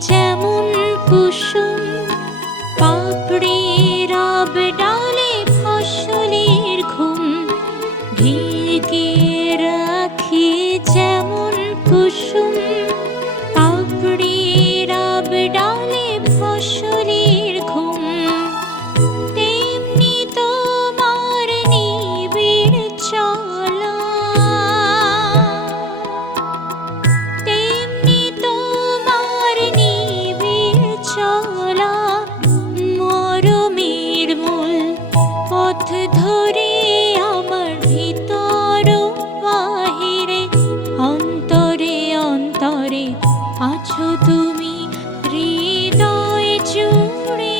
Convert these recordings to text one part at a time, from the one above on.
যেমন কুসুম, পাপড়ি রব ডালে ফসলের ঘুম। ঢেকে রাখি যেমন কুসুম, পাপড়ি রব ডালে ফসলের ঘুম। তেমনি তোমার নিবিড় চলা, তেমনি তোমার নিবিড় চলা। মরমের মূল পথ ধরে আমার ভিতর বাহিরে, অন্তরে অন্তরে আছো তুমি হৃদয় জুড়ে।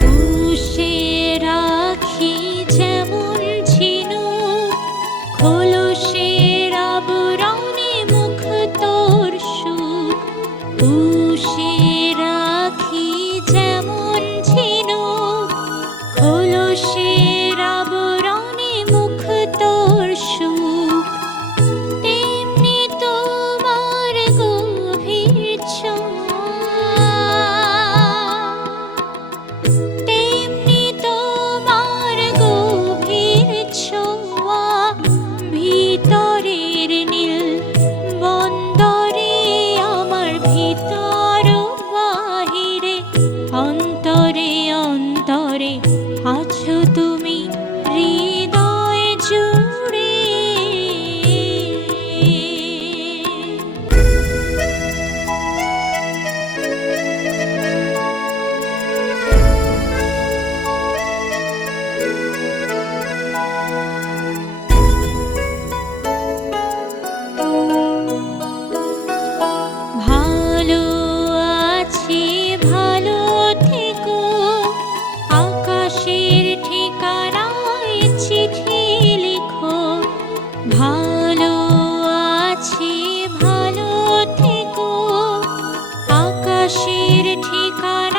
পুষে রাখি যেমন ঝিনুক, খোলসের আবরণে মুখ তোর সুখ। পুষে রাখি যেমন ঝিনুক, খোলসের আবরণে মুখ তোর সুখ। তেমনি তোমার গভীর ছোঁয়া, তেমনি তোমার গভীর ছোঁয়া। ভিতরের নীল বন্দরে আমার ভিতর বাহিরে, অন্তরে অন্তরে আছো তুমি হৃদয় জুড়ে। ভালো আছি, ভালো থেকো, আকাশের ঠিকানায় চিঠি লিখো। ভালো আছি, ভালো থেকো, আকাশের ঠিকানায়